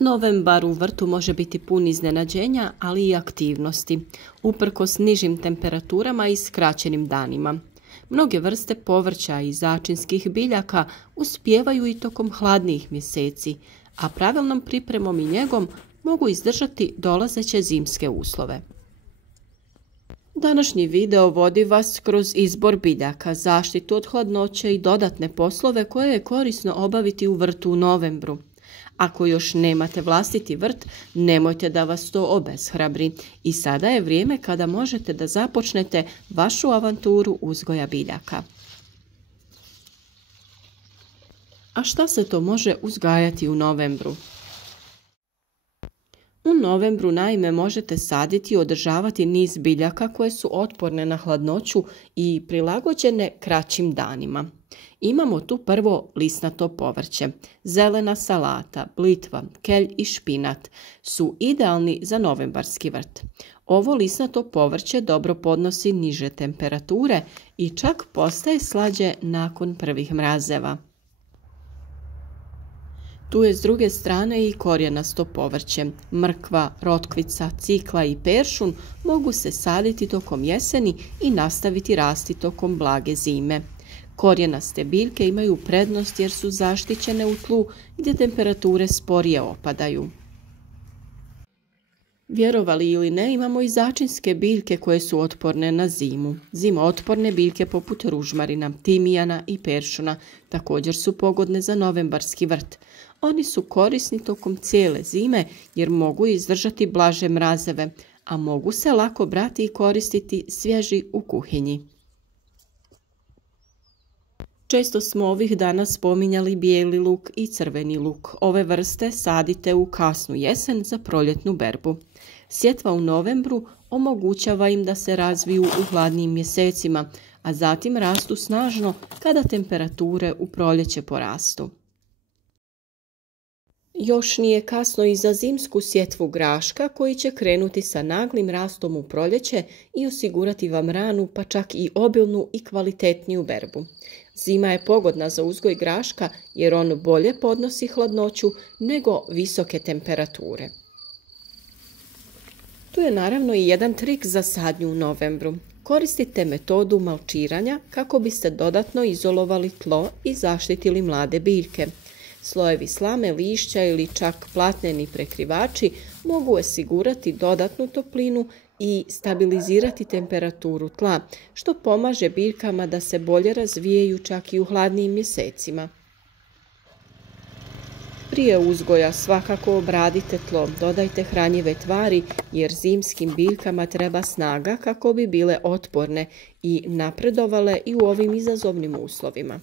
Novembar u vrtu može biti pun iznenađenja, ali i aktivnosti, uprkos nižim temperaturama i skraćenim danima. Mnoge vrste povrća i začinskih biljaka uspijevaju i tokom hladnijih mjeseci, a pravilnom pripremom i njegom mogu izdržati dolazeće zimske uslove. Današnji video vodi vas kroz izbor biljaka, zaštitu od hladnoće i dodatne poslove koje je korisno obaviti u vrtu u novembru. Ako još nemate vlastiti vrt, nemojte da vas to obeshrabri i sada je vrijeme kada možete da započnete vašu avanturu uzgoja biljaka. A šta se to može uzgajati u novembru? U novembru naime možete saditi i održavati niz biljaka koje su otporne na hladnoću i prilagođene kraćim danima. Imamo tu prvo lisnato povrće. Zelena salata, blitva, kelj i špinat su idealni za novembarski vrt. Ovo lisnato povrće dobro podnosi niže temperature i čak postaje slađe nakon prvih mrazeva. Tu je s druge strane i korijenasto povrće. Mrkva, rotkvica, cikla i peršun mogu se saditi tokom jeseni i nastaviti rasti tokom blage zime. Korijenaste biljke imaju prednost jer su zaštićene u tlu gdje temperature sporije opadaju. Vjerovali ili ne, imamo i začinske biljke koje su otporne na zimu. Zimootporne biljke poput ružmarina, timijana i peršuna također su pogodne za novembarski vrt. Oni su korisni tokom cijele zime jer mogu izdržati blaže mrazeve, a mogu se lako brati i koristiti svježi u kuhinji. Često smo ovih dana spominjali bijeli luk i crveni luk. Ove vrste sadite u kasnu jesen za proljetnu berbu. Sjetva u novembru omogućava im da se razviju u hladnijim mjesecima, a zatim rastu snažno kada temperature u proljeće porastu. Još nije kasno i za zimsku sjetvu graška koji će krenuti sa naglim rastom u proljeće i osigurati vam ranu pa čak i obilnu i kvalitetniju berbu. Zima je pogodna za uzgoj graška jer on bolje podnosi hladnoću nego visoke temperature. Tu je naravno i jedan trik za sadnju u novembru. Koristite metodu malčiranja kako biste dodatno izolovali tlo i zaštitili mlade biljke. Slojevi slame, lišća ili čak platneni prekrivači mogu osigurati dodatnu toplinu i stabilizirati temperaturu tla, što pomaže biljkama da se bolje razvijaju čak i u hladnijim mjesecima. Prije uzgoja svakako obradite tlo, dodajte hranjive tvari jer zimskim biljkama treba snaga kako bi bile otporne i napredovale i u ovim izazovnim uslovima.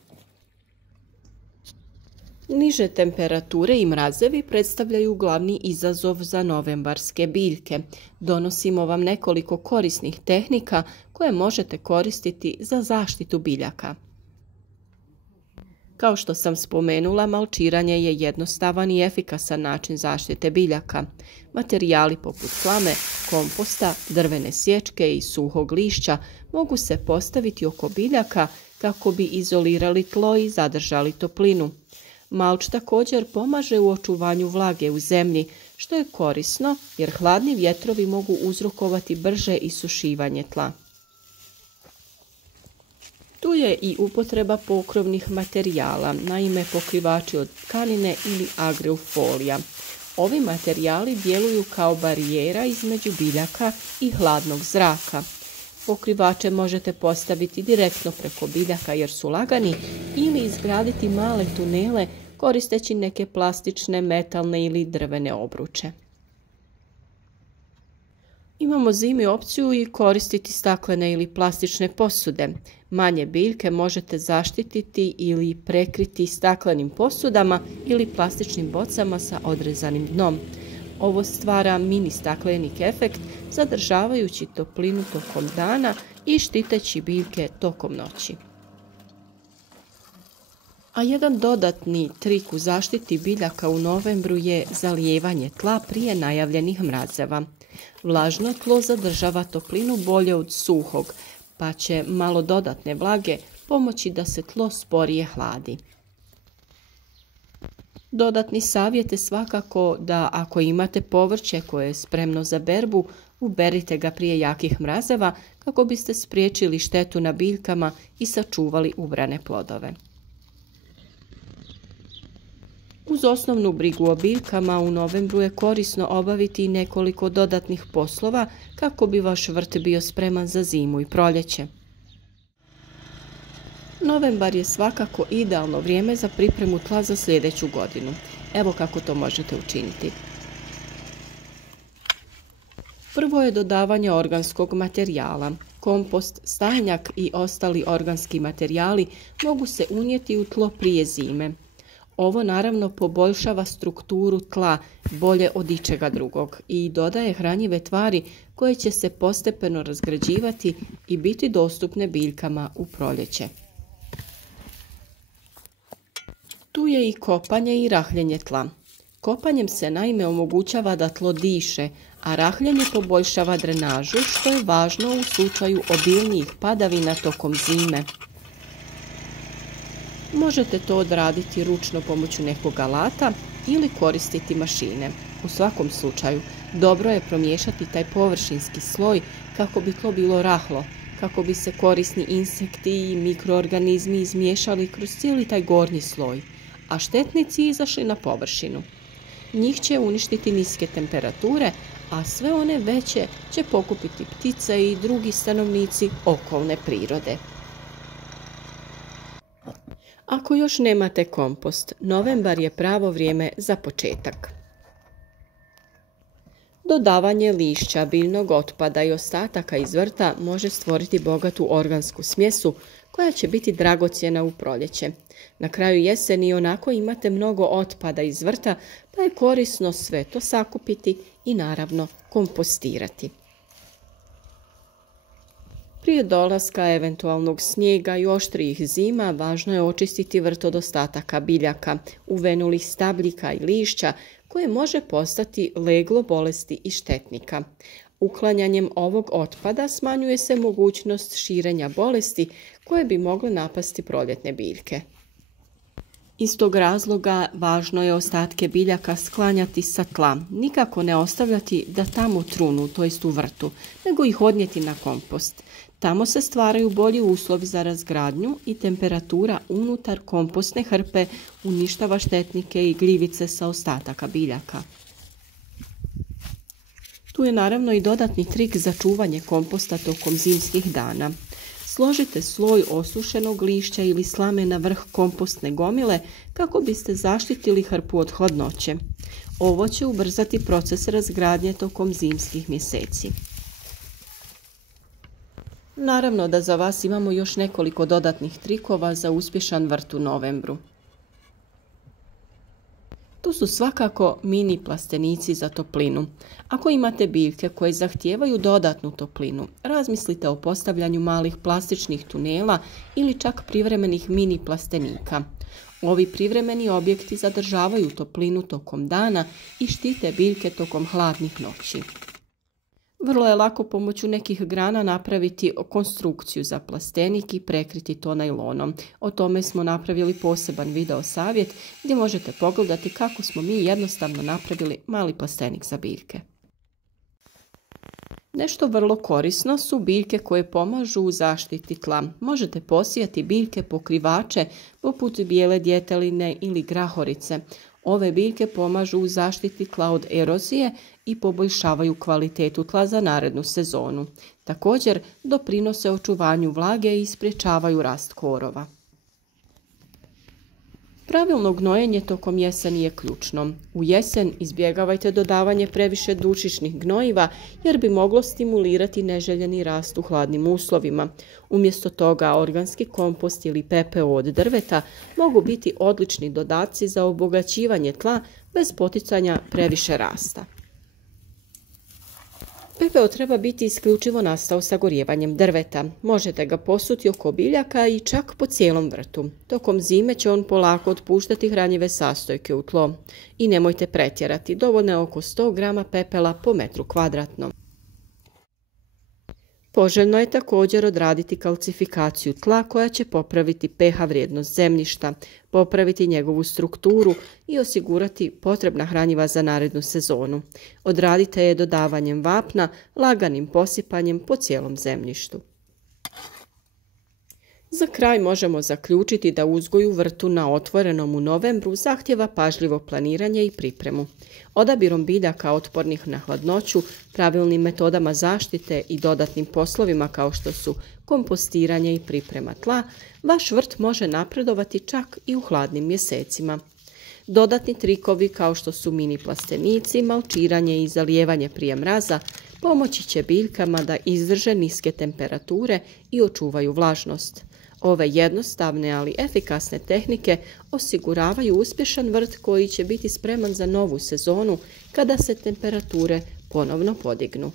Niže temperature i mrazevi predstavljaju glavni izazov za novembarske biljke. Donosimo vam nekoliko korisnih tehnika koje možete koristiti za zaštitu biljaka. Kao što sam spomenula, malčiranje je jednostavan i efikasan način zaštite biljaka. Materijali poput slame, komposta, drvene sječke i suhog lišća mogu se postaviti oko biljaka kako bi izolirali tlo i zadržali toplinu. Malč također pomaže u očuvanju vlage u zemlji, što je korisno jer hladni vjetrovi mogu uzrokovati brže isušivanje tla. Tu je i upotreba pokrovnih materijala, naime pokrivači od tkanine ili agriofolija. Ovi materijali djeluju kao barijera između biljaka i hladnog zraka. Pokrivače možete postaviti direktno preko biljaka jer su lagani ili izgraditi male tunele koristeći neke plastične, metalne ili drvene obruče. Imamo zimi opciju i koristiti staklene ili plastične posude. Manje biljke možete zaštititi ili prekriti staklenim posudama ili plastičnim bocama sa odrezanim dnom. Ovo stvara mini staklenik efekt zadržavajući toplinu tokom dana i štiteći biljke tokom noći. A jedan dodatni trik u zaštiti biljaka u novembru je zalijevanje tla prije najavljenih mrazeva. Vlažno tlo zadržava toplinu bolje od suhog, pa će malo dodatne vlage pomoći da se tlo sporije hladi. Dodatni savjet je svakako da ako imate povrće koje je spremno za berbu, uberite ga prije jakih mrazeva kako biste spriječili štetu na biljkama i sačuvali ubrane plodove. Uz osnovnu brigu o biljkama u novembru je korisno obaviti i nekoliko dodatnih poslova kako bi vaš vrt bio spreman za zimu i proljeće. Novembar je svakako idealno vrijeme za pripremu tla za sljedeću godinu. Evo kako to možete učiniti. Prvo je dodavanje organskog materijala. Kompost, stajnjak i ostali organski materijali mogu se unijeti u tlo prije zime. Ovo naravno poboljšava strukturu tla bolje od ičega drugog i dodaje hranjive tvari koje će se postepeno razgrađivati i biti dostupne biljkama u proljeće. Tu je i kopanje i rahljenje tla. Kopanjem se naime omogućava da tlo diše, a rahljenje poboljšava drenažu, što je važno u slučaju obilnijih padavina tokom zime. Možete to odraditi ručno pomoću nekog alata ili koristiti mašine. U svakom slučaju, dobro je promiješati taj površinski sloj kako bi tlo bilo rahlo, kako bi se korisni insekti i mikroorganizmi izmiješali kroz cijeli taj gornji sloj, a štetnici izašli na površinu. Njih će uništiti niske temperature, a sve one veće će pokupiti ptice i drugi stanovnici okolne prirode. Ako još nemate kompost, novembar je pravo vrijeme za početak. Dodavanje lišća, biljnog otpada i ostataka iz vrta može stvoriti bogatu organsku smjesu koja će biti dragocjena u proljeće. Na kraju jeseni onako imate mnogo otpada iz vrta, pa je korisno sve to sakupiti i naravno kompostirati. Prije dolaska eventualnog snijega i oštrijih zima važno je očistiti vrt od ostataka biljaka, uvenulih stabljika i lišća koje može postati leglo bolesti i štetnika. Uklanjanjem ovog otpada smanjuje se mogućnost širenja bolesti koje bi mogle napasti proljetne biljke. Iz tog razloga važno je ostatke biljaka sklanjati sa tla, nikako ne ostavljati da tamo trunu, to jest u vrtu, nego ih odnijeti na kompost. Tamo se stvaraju bolji uslovi za razgradnju i temperatura unutar kompostne hrpe uništava štetnike i gljivice sa ostataka biljaka. Tu je naravno i dodatni trik za čuvanje komposta tokom zimskih dana. Složite sloj osušenog lišća ili slame na vrh kompostne gomile kako biste zaštitili hrpu od hladnoće. Ovo će ubrzati proces razgradnje tokom zimskih mjeseci. Naravno da za vas imamo još nekoliko dodatnih trikova za uspješan vrt u novembru. Tu su svakako mini plastenici za toplinu. Ako imate biljke koje zahtijevaju dodatnu toplinu, razmislite o postavljanju malih plastičnih tunela ili čak privremenih mini plastenika. Ovi privremeni objekti zadržavaju toplinu tokom dana i štite biljke tokom hladnih noći. Vrlo je lako pomoću nekih grana napraviti konstrukciju za plastenik i prekriti to najlonom. O tome smo napravili poseban video savjet gdje možete pogledati kako smo mi jednostavno napravili mali plastenik za biljke. Nešto vrlo korisno su biljke koje pomažu u zaštiti tla. Možete posijati biljke pokrivače poput bijele djeteline ili grahorice. Ove biljke pomažu u zaštiti tla od erozije i poboljšavaju kvalitetu tla za narednu sezonu. Također doprinose očuvanju vlage i sprječavaju rast korova. Pravilno gnojenje tokom jeseni je ključno. U jesen izbjegavajte dodavanje previše dušičnih gnojiva jer bi moglo stimulirati neželjeni rast u hladnim uslovima. Umjesto toga organski kompost ili pepeo od drveta mogu biti odlični dodaci za obogaćivanje tla bez poticanja previše rasta. Pepeo treba biti isključivo nastao sagorijevanjem drveta. Možete ga posuti oko biljaka i čak po cijelom vrtu. Tokom zime će on polako otpuštati hranjive sastojke u tlo. I nemojte pretjerati, dovoljno je oko 100 grama pepela po metru kvadratnom. Poželjno je također odraditi kalcifikaciju tla koja će popraviti pH vrijednost zemljišta, popraviti njegovu strukturu i osigurati potrebna hranjiva za narednu sezonu. Odradite je dodavanjem vapna, laganim posipanjem po cijelom zemljištu. Za kraj možemo zaključiti da uzgoj u vrtu na otvorenom u novembru zahtjeva pažljivo planiranje i pripremu. Odabirom biljaka otpornih na hladnoću, pravilnim metodama zaštite i dodatnim poslovima kao što su kompostiranje i priprema tla, vaš vrt može napredovati čak i u hladnim mjesecima. Dodatni trikovi kao što su mini plastenici, malčiranje i zalijevanje prije mraza pomoći će biljkama da izdrže niske temperature i očuvaju vlažnost. Ove jednostavne, ali efikasne tehnike osiguravaju uspješan vrt koji će biti spreman za novu sezonu kada se temperature ponovno podignu.